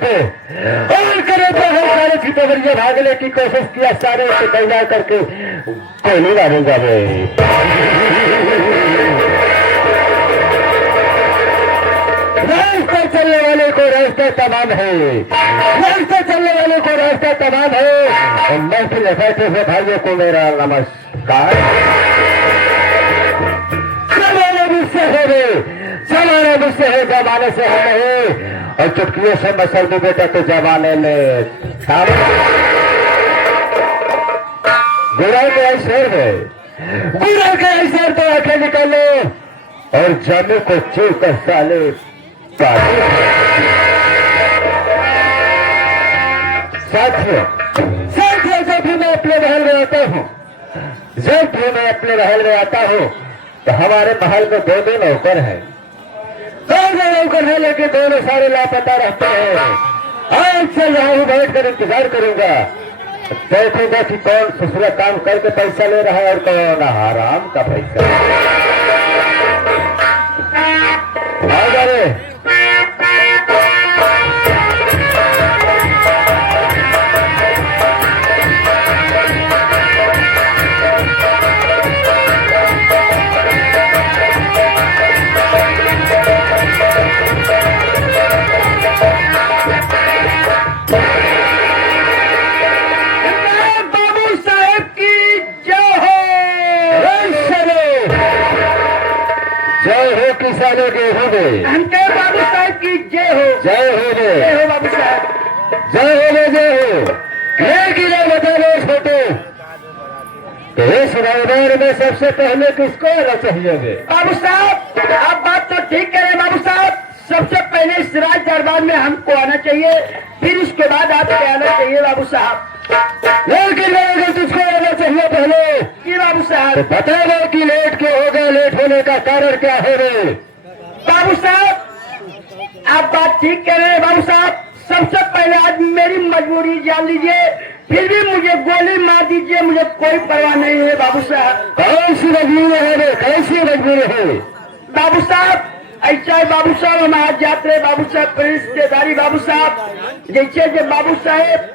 पे और करे तो हम सारे छिपवरिये भागने की कोशिश किया, सारे से तैयार करके कोई नहीं मारेगा भाई। रास्ता चलने वाले को रास्ता तमाम है, रास्ता चलने वाले को रास्ता तमाम है। महफिल बैठे हुए भाइयों को मेरा नमस्कार। जमाने मुझसे हो गए, जमाने मुझसे है, जमाने से हम नहीं। और चुटकियों से मसल दो बेटा तो जमाने में बुरा के ऐसे है, बुरा के ऐसे तो आंखें निकालो और जाने को चूर कर साले साथियों, साथियों जब भी मैं अपने महल में आता हूँ, जब भी मैं अपने महल में आता हूँ तो हमारे महल में दो दिन नौकर है, दोनों नौकर है, लेकिन दोनों सारे लापता रहते हैं। आज से यहाँ बैठकर इंतजार करूंगा, देखूंगा कि कौन ससुरा काम करके पैसा ले रहा है और कौन हराम का पैसा। किसानों के हो गए, अंकल बाबू साहब की जय हो, जय हो गए, जय हो बाबू साहब, जय हो गए, जय हो। लेकिन बता दो छोटू, तो इस दरबार में सबसे पहले किसको आना चाहिए? बाबू साहब आप बात तो ठीक करें बाबू साहब, सबसे पहले इस राज दरबार में हमको आना चाहिए, फिर उसके बाद आपको आना चाहिए बाबू साहब। लेकिन अगर तुझको आना चाहिए पहले जी बाबू साहब, तो बता दो कि लेट क्यों हो गया, लेट होने का कारण क्या है रे? बाबू साहब आप बात ठीक कह रहे हैं बाबू साहब, सबसे पहले आज मेरी मजबूरी जान लीजिए, फिर भी मुझे गोली मार दीजिए, मुझे कोई परवाह नहीं है बाबू साहब। कौन सी मजबूरी है रे, कैसी मजबूरी है? बाबू साहब ऐसा है बाबू साहब, हम आज जाते रहे बाबू साहब रिश्तेदारी बाबू साहब, जैसे जब बाबू साहब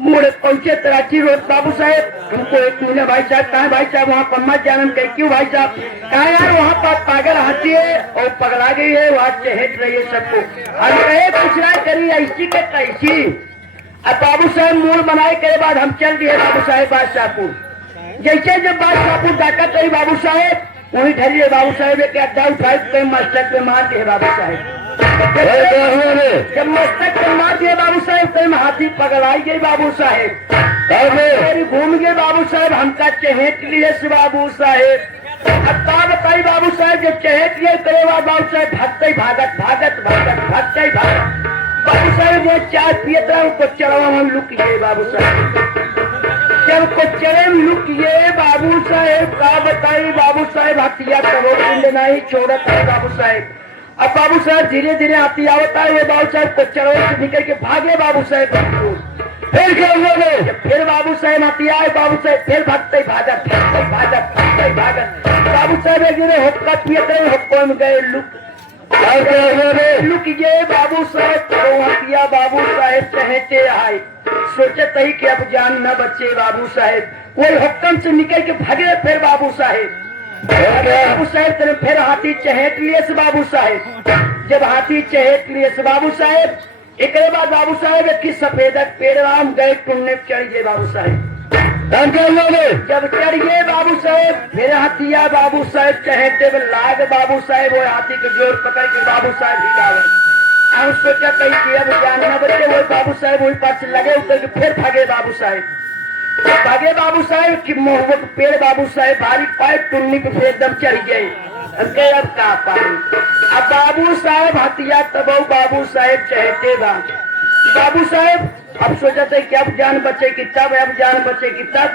मुड़े पहुंचे तराची रोड बाबू साहब, हमको एक मिला भाई साहब, कहा भाई साहब वहाँ पर मत जाना, कहे क्यों भाई साहब, कहा यार वहाँ पर पागल हाथी है और पगला गई है, वहाँ चहेट रही है सबको, हम कहे कुछ ना करी ऐसी के कैसी। अब बाबू साहब मूड बनाए के बाद हम चल दिए बाबू साहब बादशाहपुर, जैसे जब बादशाहपुर ताकत रही बाबू साहब वही ढली है बाबू साहब, एक अड्डा उठाए कहीं मस्तक पे मार दिए बाबू साहब, जब मस्तक पे मार दिए बाबू साहब कहीं हाथी पगलाई गई बाबू साहब, घूम गए बाबू साहब, हमका चहेट लिए बाबू साहब। अब क्या बताई बाबू साहब, जब चहेट लिए करे बाबू साहब भागते भागत भागत भागत भागते भागत बाबू साहब जो चाय पिए था उसको चढ़वा हम लुक गए बाबू साहब, जब को चले लुक ये बाबू साहब का बताई बाबू साहब हथिया करो नहीं छोड़ता है बाबू साहब। अब बाबू साहब धीरे धीरे हाथी आवता है, वो बाबू साहब को चढ़ो से निकल के भागे बाबू साहब, फिर क्या हुआ? फिर बाबू साहब हाथी आए बाबू साहब, फिर भागते भागत भागते भागत भागते भागत बाबू साहब एक दिन हुक्का पिए थे, हुक्को में गए लुक लुक ये बाबू साहब तो हथिया बाबू साहब चहेटे आए, सोचे तही कि अब जान न बचे बाबू साहब, कोई हुक्म से निकल के भागे, फिर बाबू साहब बाबू साहब फिर हाथी चहेट लिए से बाबू साहब, जब हाथी चहेट लिए से बाबू साहब, एक बाद बाबू साहब की सफेद पेड़ आम गए टूटने चढ़ गए बाबू साहब, जब चढ़ गए बाबू साहब फिर हथिया बाबू साहब चहेटे में लाग बाबू साहब, वो हाथी के जोर पकड़ के बाबू साहब हिलावे, हम सोचा कहीं कि अब जान न बचे, वो बाबू साहब वही पास लगे उतर के फिर भागे बाबू साहब, भागे बाबू साहब की मोहब्बत पेड़ बाबू साहब भारी पाइप टूटने के फिर दम चढ़ गए, अब का पानी। अब बाबू साहब हथिया तब बाबू साहब चहते बाबू साहब अब सोचा था कि अब जान बचे कि तब, अब जान बचे कि तब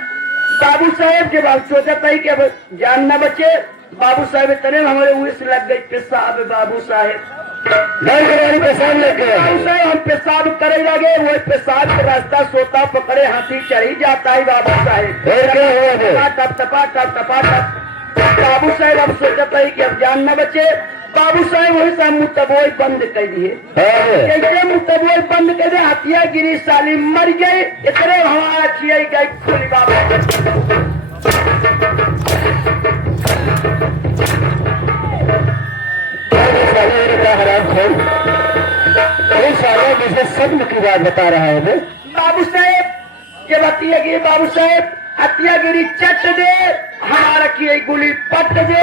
बाबू साहब जब अब सोचा था कि अब जान न बचे, बाबू साहब इतने हमारे उस लग गई पेशाब बाबू साहब, पेशाब लग गए बाबू साहब, हम पेशाब करे लगे, वो पेशाब का रास्ता सोता पकड़े हाथी चढ़ी जाता है बाबू साहब, टप टपा टप टपा टप। बाबू साहब अब सोचा था कि अब जान न बचे, बाबू साहेब वही सब मुतबोई बंद कर दिए। हाँ। जैसे मुतबोई बंद कर दे हथिया गिरी साली मर गई इतने हमारा छिए गई खुली बाबू। मुझे सब्र की बात बता रहा है मैं। बाबू साहेब जब हथिया गिरी बाबू साहेब हथिया गिरी चट दे हमारा की गोली पट दे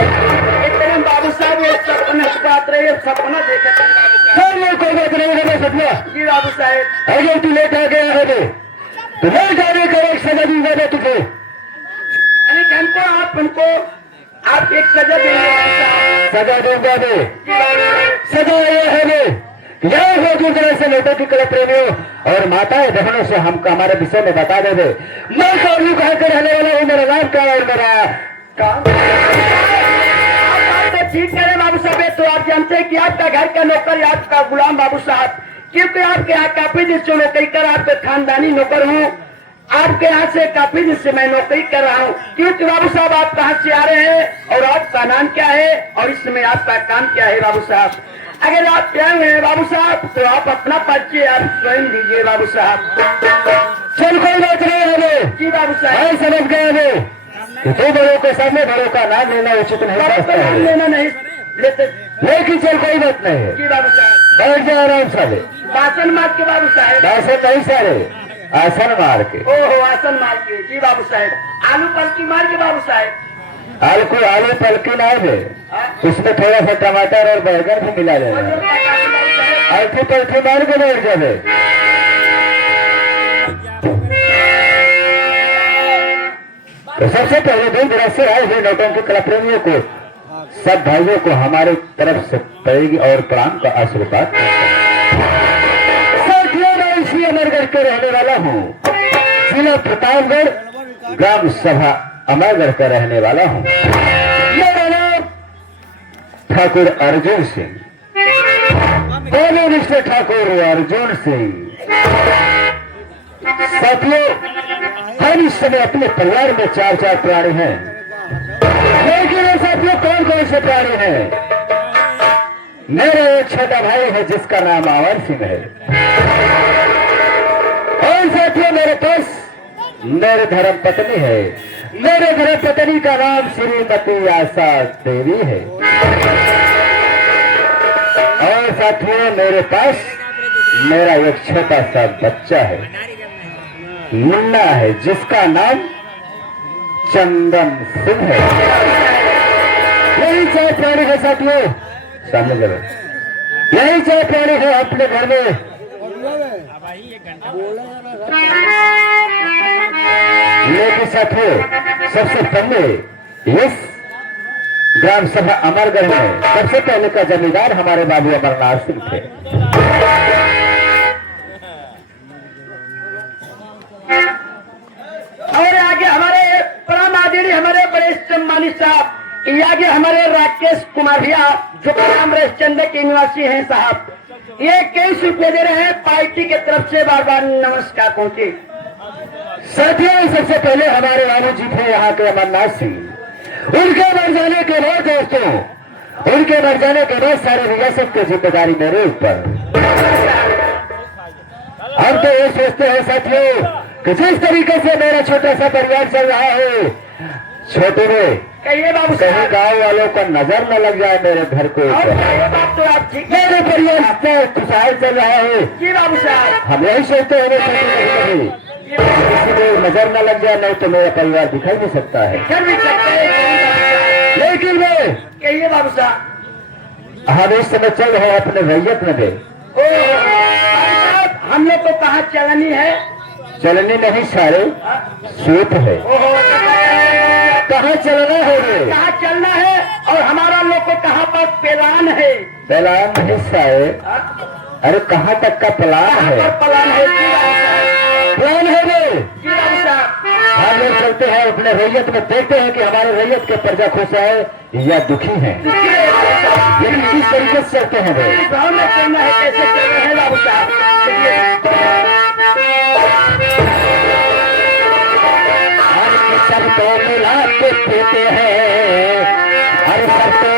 इतने बाबू साहब ये सपना बात रहे सपना देखे कोई बात नहीं है सपना। जी बाबू साहेब अगर तू लेट आ गया है तो मैं जाने का एक सजा दूंगा मैं तुझे। अरे हमको आप एक सजा देंगे। सजा दूंगा मैं। सजा ये है मैं यह हो जो तरह से लोगों की कला प्रेमियों और माताएं बहनों से हमको हमारे विषय में बता दे दे। मैं कौन कहा कर रहने वाला हूँ, मेरा नाम क्या है और मेरा काम। ठीक करे बाबू साहब तो आप जानते हैं कि आपका घर का नौकर आपका गुलाम बाबू साहब, क्योंकि आपके यहाँ काफी दिन से नौकरी कर आपके खानदानी नौकर हूँ। आपके यहाँ से काफी दिन से मैं नौकरी कर रहा हूँ। क्योंकि बाबू साहब आप कहाँ से आ रहे हैं और आपका नाम क्या है और इसमें आपका काम क्या है बाबू साहब। अगर आप यंग हैं बाबू साहब तो आप अपना परिचय आप स्वयं दीजिए बाबू साहब। चल कोई बात नहीं है जी बाबू साहब समझ गए मैं तो बड़ों के सामने बड़ों का नाम लेना उचित नहीं नाम लेना नहीं लेते। लेकिन चल कोई बात नहीं है। जी बाबू साहब बैठ जाओ आराम साले। बासन मार के बाबू साहब। बासन नहीं सारे आसन मार के। ओहो आसन मार के जी बाबू साहब। आलू पलकी मार के बाबू साहब। आलू पलकी ना दे उसमें थोड़ा सा टमाटर और बैगन भी मिला देना। आलू पलकी मार के बैठ जाए। तो सबसे पहले दूर दराज से आए हुए नौटंकी कला प्रेमियों को सब भाइयों को हमारे तरफ से पड़ेगी और प्रणाम का आशीर्वाद। मैं इसी अमरगढ़ के रहने वाला हूँ, जिला प्रतापगढ़, ग्राम सभा अमरगढ़ का रहने वाला हूँ। मेरा नाम ठाकुर अर्जुन सिंह, बोलो मिस्टर ठाकुर अर्जुन सिंह। साथियों हम इस समय अपने परिवार में 4 प्राणी हैं, लेकिन साथियों कौन कौन से प्राणी हैं। मेरा एक छोटा भाई है जिसका नाम अमर सिंह है और साथियों मेरे पास मेरे धर्म पत्नी है। मेरे धर्म पत्नी का नाम श्रीमती आशा देवी है और साथियों मेरे पास मेरा एक छोटा सा बच्चा है मुन्ना है जिसका नाम चंदन सिंह है। यही 4 प्राणी है साथियों सामने जरूर। यही 4 प्राणी है अपने घर में। लेकिन साथियों सबसे पहले इस ग्राम सभा अमरगढ़ में सबसे पहले का जमींदार हमारे बाबू अमरनाथ सिंह थे। और आगे हमारे परम आदरणीय हमारे बड़े सम्मानित साहब आगे हमारे राकेश कुमार भैया जो राम चंद्र के निवासी हैं साहब, ये 21 रुपये दे रहे हैं पार्टी के तरफ से। बार बार नमस्कार पहुंचे। साथियों सबसे पहले हमारे बाबू जी थे यहाँ के अमरनाथ सिंह। उनके मर जाने के बाद दोस्तों उनके मर जाने के बाद सारे रियासत की जिम्मेदारी मेरे ऊपर। हम तो ये सोचते हैं साथियों कि जिस तरीके से मेरा छोटा सा परिवार चल रहा है, छोटे में कहिए बाबू कहीं गाँव वालों को नजर न लग जाए मेरे घर को। बात तो आप ठीक मेरे परिवार खुशहाल चल रहा है। जी बाबू साहब हम यही सोचते हैं कहीं किसी को नजर न लग जाए, नहीं तो मेरा परिवार दिखाई नहीं सकता है। लेकिन मैं कहिए बाबू साहब हम इस समय चल रहे हैं अपने रैयत में दे। हम लोग तो कहाँ चलनी है, चलनी नहीं सारे सूप है। कहाँ चलना है रे? कहाँ चलना है और हमारा लोग को कहाँ पर प्लान है। प्लान नहीं सारे, अरे कहाँ तक का प्लान है? प्लान है प्लान है रे। हम लोग चलते हैं अपने रैयत में, देखते हैं कि हमारे रैयत के प्रजा खुश है या दुखी है। लेकिन किस तरीके से चलते हैं रे? गाँव में चलना है, कैसे चल रहे हैं बाबू साहब। सब तो मिला के देते हैं अरे सब तो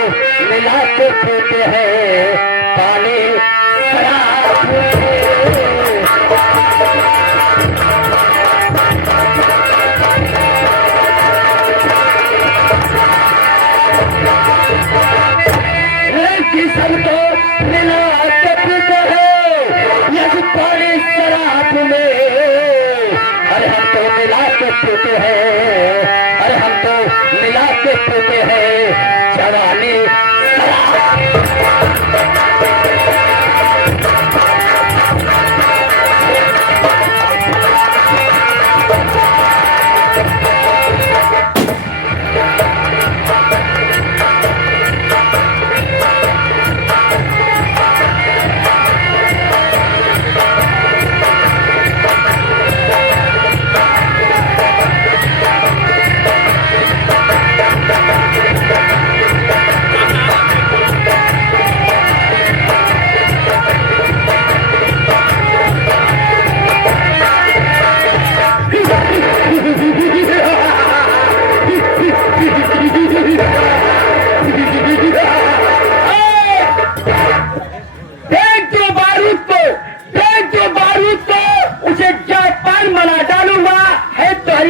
मिला के पीते हैं पानी शराब में। सब तो मिला के पीते हैं यही पानी शराब में। अरे हम तो मिला के पीते हैं, अरे हम तो मिला के पीते हैं जवानी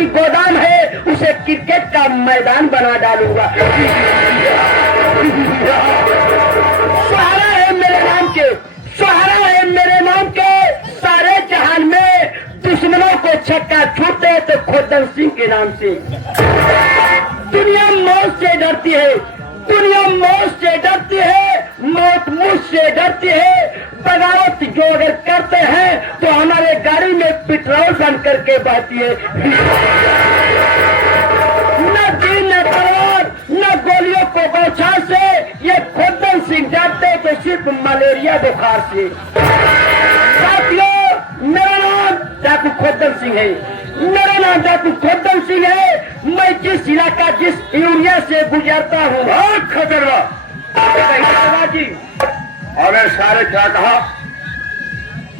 गोदाम है उसे क्रिकेट का मैदान बना डालूंगा। सहारा है मेरे नाम के, सहारा है मेरे नाम के। सारे जहान में दुश्मनों को छक्का छूटे तो खोदन सिंह के नाम से। दुनिया मौत से डरती है, दुनिया मौत से डरती है, मौत मुझसे डरती है। बगावत जो अगर करते हैं तो हमारे गाड़ी में पेट्रोल बन करके बहती है। न दिन न तलवार न गोलियों को बौछार से ये खोदन सिंह डरते तो सिर्फ मलेरिया बुखार से। साथियों मेरा नाम डाकू खोदन सिंह है, मेरा नाम डाकू खोदन सिंह है। मैं जिस इलाका जिस यूरिया से गुजरता हूँ बहुत खतरनाक जी। अरे सारे क्या कहा?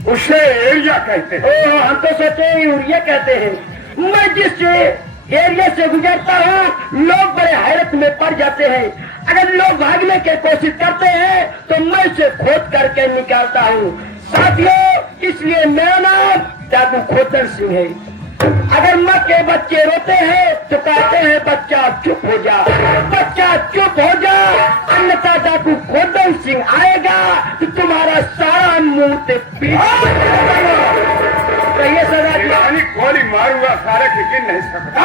उसे एरिया कहते हैं। ओ हम तो सोचे यूरिया कहते हैं। मैं जिस एरिया से गुजरता हूँ लोग बड़े हैरत में पड़ जाते हैं। अगर लोग भागने की कोशिश करते हैं तो मैं उसे खोद करके निकालता हूँ। साथियों इसलिए मेरा नाम डाकू खोदन सिंह है। अगर माँ के बच्चे रोते हैं तो कहते हैं बच्चा चुप हो जा, बच्चा चुप हो जा, अन्यथा डाकू खोदन सिंह आएगा तो तुम्हारा सारा मुंह पी। कहिए सदा जी। यानी गोली मारूंगा सारे की गिन नहीं सकता।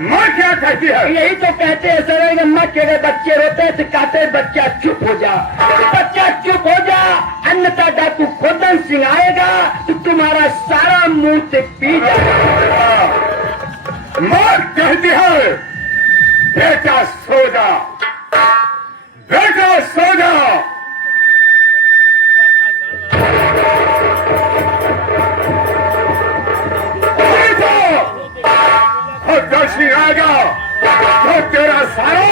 माँ क्या कहती है? यही तो कहते हैं सर, माँ के अगर बच्चे रोते हैं तो कहते हैं बच्चा चुप हो जा, बच्चा चुप हो जा, अन्यथा डाकू खोदन सिंह आएगा तो तुम्हारा सारा मुंह पी जाएगा। माँ कहती है बेटा सो जा, बेटा सो जा। खोदन सिंह आएगा तो तेरा सारा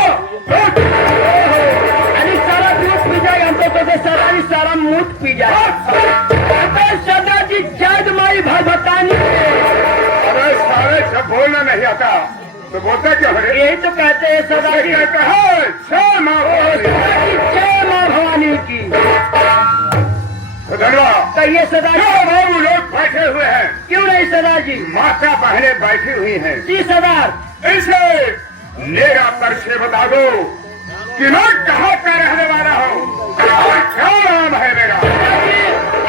अरे सारा दूध पी जाए, हम तो सारा सारा मुंह पी जाए। सदा जी जय माई भगवतानी। अरे सारे जब बोलना नहीं आता तो बोलता क्यों है? यही तो कहते हैं सदा जी। कहते हैं जय माँ भवानी। जय माँ भवानी की। धन्यवाद। कहिए सदा जी। बाबू लोग बैठे हुए हैं, क्यों नहीं सदा जी? माता बहनें बैठी हुई हैं। जी सरदार। इसे मेरा परिचय बता दो कि मैं कहाँ का रहने वाला हूँ और क्या नाम है मेरा?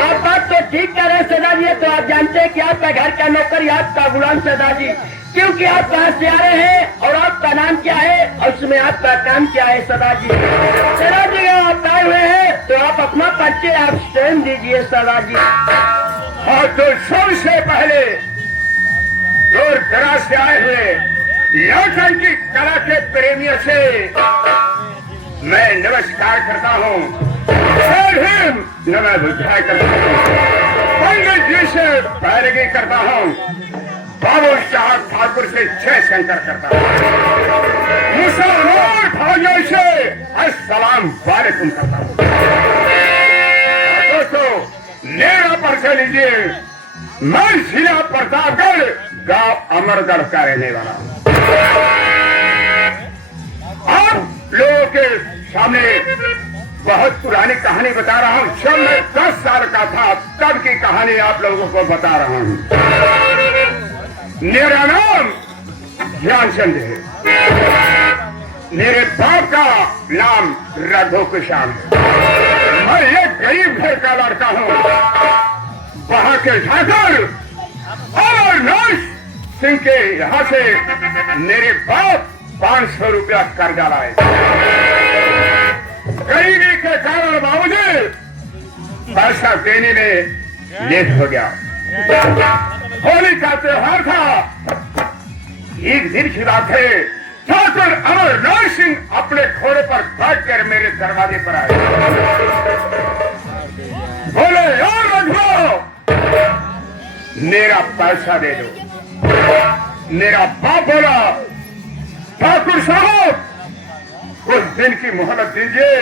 आप बात तो ठीक कह रहे हैं सदा जी। तो आप जानते हैं कि आपका घर का नौकर आपका गुलाम सदा जी, क्योंकि आप कहाँ से आ रहे हैं और आपका नाम क्या है और उसमें आपका काम क्या है सदा जी? सदा जी आप आए हुए हैं तो आप अपना परिचय आप स्वयं दीजिए सदा जी। और तो सबसे पहले दूर दराज से आए हुए लौटन की कला के प्रेमियों से मैं नमस्कार करता हूँ, नमः बुद्धाय करता हूँ, पंडित जी से पैरवी करता हूँ, बाबू साहब ठाकुर से जय शंकर करता हूँ, मुसलमान भाइयों से अस्सलाम वालेकुम करता हूँ। दोस्तों मेरा परिचय लीजिए, मैं जिला प्रतापगढ़ गांव अमरगढ़ का रहने वाला हूँ। लोगों के सामने बहुत पुरानी कहानी बता रहा हूँ। जब मैं 10 साल का था तब की कहानी आप लोगों को बता रहा हूँ। मेरा नाम ध्यानचंद है। मेरे बाप का नाम राघव किसान है। मैं एक गरीब घर का लड़का हूँ। वहां के ठाकुर अमरनाथ सिंह के यहाँ से मेरे बाप 500 रुपया कर्जा लाए। गरीबी के कारण बावजूद पैसा देने में लेट हो गया। होली का त्योहार था। एक दिन की बात है, ठाकुर अमरनाथ सिंह अपने घोड़े पर बैठकर मेरे दरवाजे पर आए। बोले, यार रघुओ, मेरा पैसा दे दो। मेरा बाप बोला, ठाकुर साहब कुछ दिन की मोहलत दीजिए,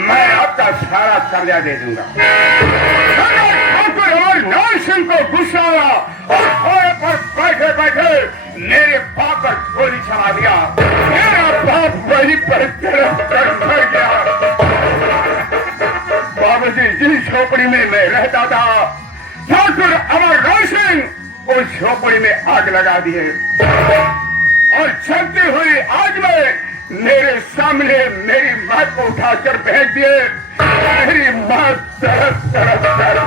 मैं आपका सारा कर्जा दे दूंगा। ठाकुर अमरनाथ सिंह को गुस्सा आया और घोड़े पर बैठे बैठे मेरे बाप पर गोली चला दिया। मेरा बाप वहीं पर मर गया। बाबूजी जिस झोपड़ी में मैं रहता था, ठाकुर अमरनाथ सिंह उस झोपड़ी में आग लगा दिए और जलती हुई आग में मेरे सामने मेरी मां को उठाकर फेंक दिए। मेरी मां तरफ तरफ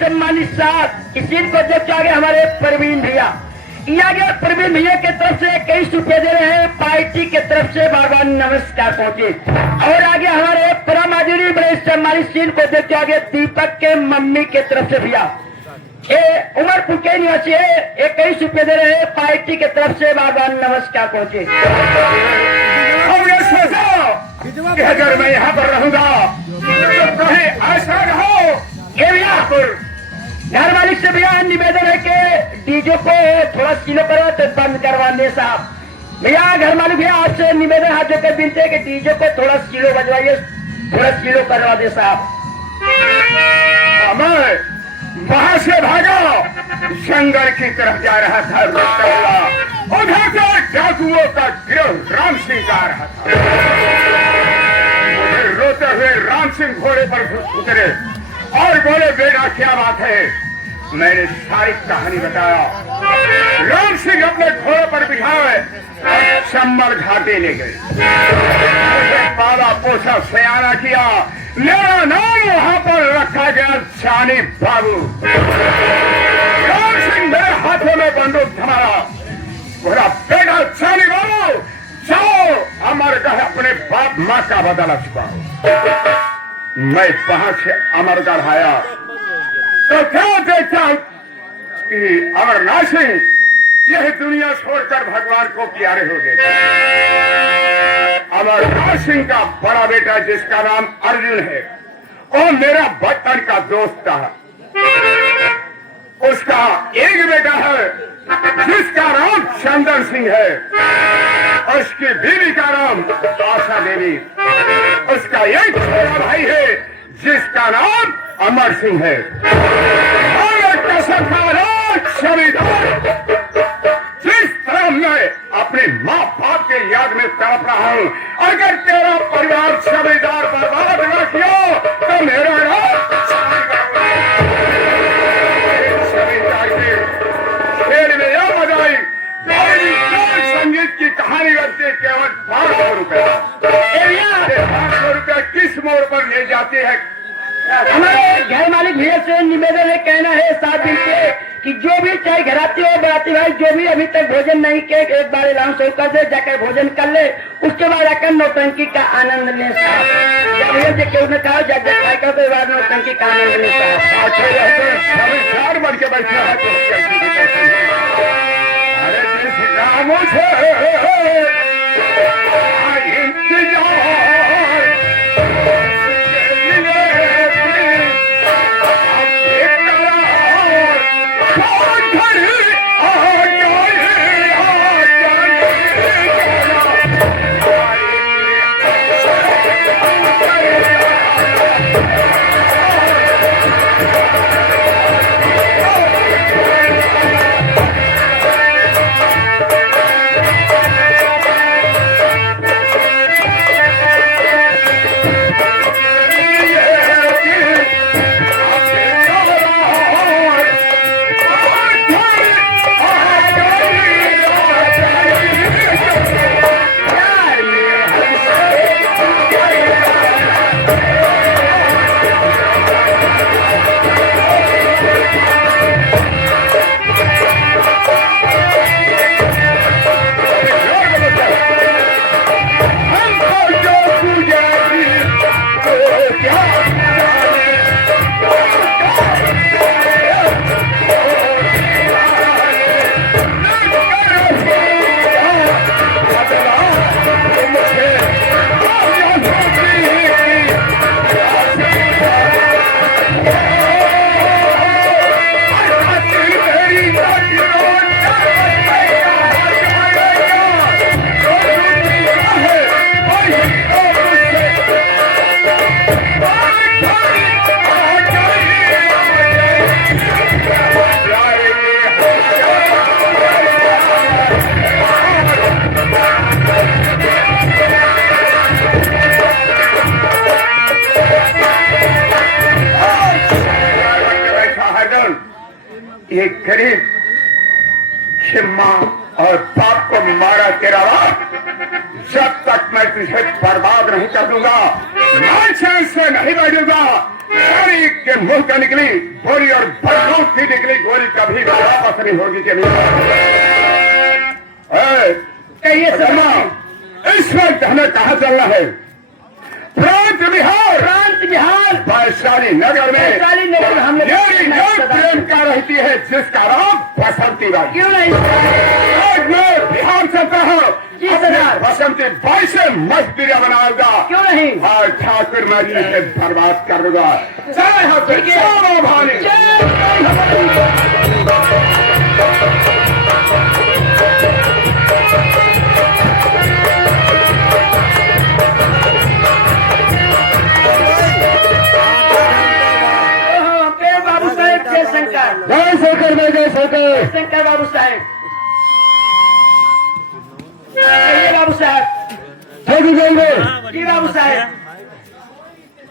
सम्मानित साथ इसी को देख के आगे हमारे प्रवीण भैया आगे प्रवीण भैया की तरफ से कई रुपये दे रहे हैं। पार्टी की तरफ से बार बार नमस्कार पहुंचे। और आगे हमारे परमाधुरी बड़े सम्मानित सीन को देख के आगे दीपक के मम्मी की तरफ से भैया उमरपुर के निवासी है, 21 रुपये दे रहे हैं। पार्टी की तरफ से बार बार नमस्कार पहुंचे। हमने सोचा कि अगर मैं यहाँ पर रहूंगा तो कहीं ऐसा रहो। ये भैया घर मालिक से भैया निवेदन है कि डीजो को थोड़ा स्लो करो तो बंद करवाने साहब। भैया घर मालिक भैया आपसे निवेदन हाथ जोड़कर विनती है कि डीजो को थोड़ा स्लो बजवाइए, थोड़ा स्लो करवा दे साहब। मैं वहां से भागा, जंगल की तरफ जा रहा था। उधर से डाकुओं का गिरोह राम सिंह का आ रहा था। मुझे रोते हुए राम सिंह घोड़े पर उतरे और बोले, बेटा क्या बात है? मैंने सारी कहानी बताया। राम सिंह अपने घोड़े पर बिठाए और चम्बल घाटे ले गए। मुझे पाला पोसा सयाना किया। मेरा नाम वहां पर रखा गया जानी बाबू। राम सिंह मेरे हाथों में बंदूक थमाया। बोला, बेटा जानी बाबू, जाओ अमरगढ़ अपने बाप माँ का बदला चुकाओ। मैं वहां से अमरगढ़ आया तो क्या देखता कि अमरनाथ सिंह यह दुनिया छोड़कर भगवान को प्यारे हो गए। अमरनाथ सिंह का बड़ा बेटा जिसका नाम अर्जुन है और मेरा बचपन का दोस्त था, उसका एक बेटा है जिसका नाम चंदन सिंह है। उसकी बीवी का नाम आशा देवी। उसका एक छोटा भाई है जिसका नाम अमर सिंह है। जिस तरह मैं अपने माँ बाप के याद में तड़प रहा हूँ, अगर तेरा परिवार जमींदार बर्बाद न किया तो मेरा नाम जमींदार के खेल में यह बजाई। संगीत की कहानी लगती केवल 500 रुपए। 500 रुपया किस मोड़ पर ले जाती है? हमारे घर मालिक भैया से निवेदन है, कहना है 7 दिन के कि जो भी चाहे घराती हो बराती भाई जो भी अभी तक भोजन नहीं किए एक बार ऐलान शुरू कर दे, जाकर भोजन कर ले, उसके बाद आकर नौटंकी का आनंद ले साहब। भैया से क्यों ने कहा जाकर तो बार नौटंकी का आनंद ले साहब। चार बन के बैठे हैं। अरे मुझे ये गरीब क्षमा और बाप को मारा तेरा बाप, जब तक मैं तुझे बर्बाद नहीं कर दूंगा, मानसिक से नहीं बैठूंगा। गोली के मुंह का निकली गोली और बंदूक की निकली गोली कभी वापस नहीं होगी जमीन। कहिए शर्मा, इस वक्त हमें कहाँ चलना है? प्रांत बिहार वैशाली नगर में वैशाली नगर में हम लोग मेरी नई प्रेमिका रहती है जिसका नाम बसंती बाई। क्यों नहीं? आज मैं बिहार चलता हूँ, जी सरदार। बसंती बाई से मजदूरिया बनाऊंगा। क्यों नहीं? और ठाकुर मैं इसे बर्बाद कर दूंगा। चलो यहाँ से, ठीक है। चलो भाई। बाबू साहेब जय शंकर, जय शंकर भाई, जय शंकर। शंकर बाबू साहेब। कहिए बाबू साहब। जय जय जय। जी बाबू साहेब।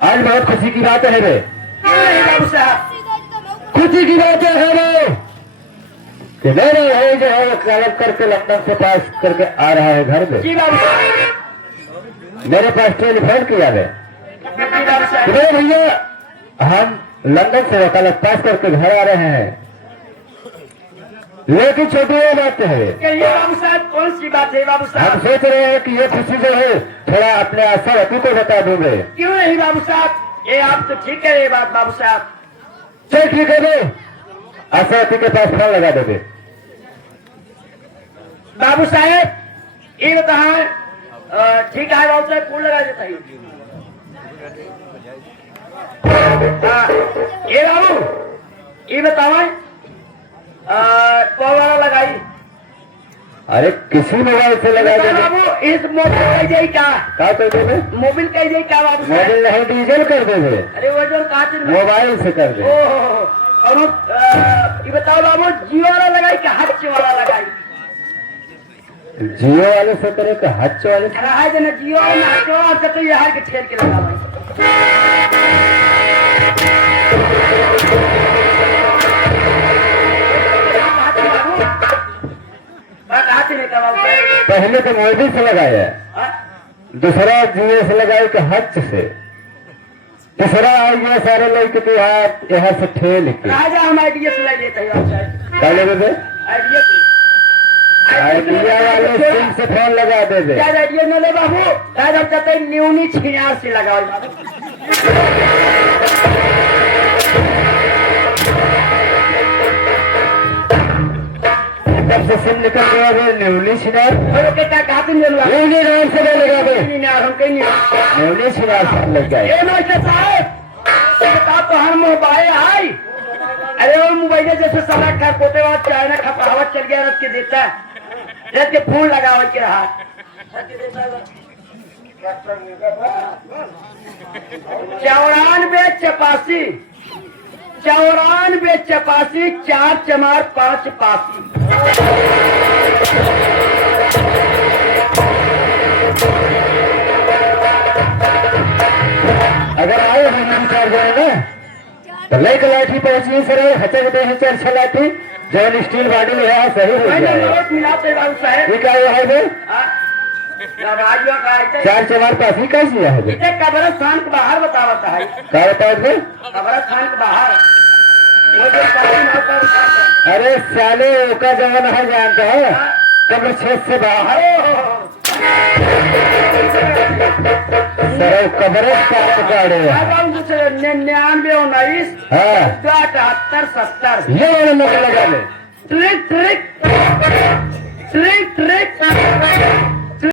आज बहुत खुशी की बात है रे। क्यों नहीं बाबू साहब? खुशी की बात है वो कि मेरे है जो है कलम करके लंदन से पास करके आ रहा है घर में। जी बाबू साहब। मेरे पास टेलीफोन किया है जी बाबू कि साहब। मेरे भैया हम लंदन से वकालत पास करके घर आ रहे हैं, लेकिन छोटी ये बात है। कहिए बाबू साहब, कौन सी बात है बाबू हम साहब? सोच रहे हैं कि ये खुशी जो है थोड़ा अपने आशावती को बता दूंगे। क्यों नहीं बाबू साहब? ये आप तो ठीक है ये बात बाबू साहब। चल ठीक है भाई, आशावती के पास फोन लगा दोगे। बाबू साहेब ये बताए ठीक है बाबू साहब, फोन लगा देता है। ये बाबू ये बताओ कौन वाला लगाई? अरे किसी मोबाइल से लगा बता दोगे। बाबू इस मोबाइल कह जाए क्या? क्या कर दोगे? मोबाइल कह जाए क्या बाबू साहब? मोबाइल नहीं डीजल कर दोगे, अरे वो जो कहा चल मोबाइल से कर दे। और ये बताओ बाबू जियो वाला लगाई क्या हच वाला लगाई? जियो वाले से करे कि हच वाले से? है जना जियो वाला हच वाला तो ये हार के ठेल के लगा भाई। पहले तो मोदी से लगाया, दूसरा जियो से लगाई कि हच से, तीसरा आइए सारे लोग तो यहाँ से ठेल के राजा हम आइडिया से ले लेते हैं आपसे। क्या लगे थे? आइडिया से आइडिया वाले सिम से फोन लगा दे दे। क्या आइडिया न ले बाबू? राजा कहते हैं न्यूनी छिनार से लगाओ बाबू। तब से सिम निकल गया वो न्यूली शिनार, और कहता कहा तुम ले लो न्यूली नाम से लगा दे, हम कहीं नहीं। न्यूली शिनार से लग जाए। ए मास्टर साहब ये बता तो हम मोबाइल आई। अरे वो मोबाइल जैसे साला खा पोते बाद चाइना खपावत चल गया रख के देता है, रख के फूल लगावे के रहा। 94 84 4 चमार 5 पासी। अगर आए हम विचार जाए ना तो लेके लाठी पहुंची सर हचक दे है चर्चा लाठी जौन स्टील बॉडी में है सही हो मैंने जाए। नोट मिलाते बाबू साहेब। ठीक है है बे राजवा का आइते 4 चमार पासी कैसी है बे? इतने कब्रिस्तान के बाहर बतावता है। क्या बताओ बे? कब्रिस्तान के बाहर वो जो पानी होता है उसका है। अरे साले का जमाना है जानता है, कब्र छेद से बाहर सर कब्रिस्तान पकड़े। 99 19 हाँ 78 70 ये वाला नंबर लगा ले। Trick trick trick trick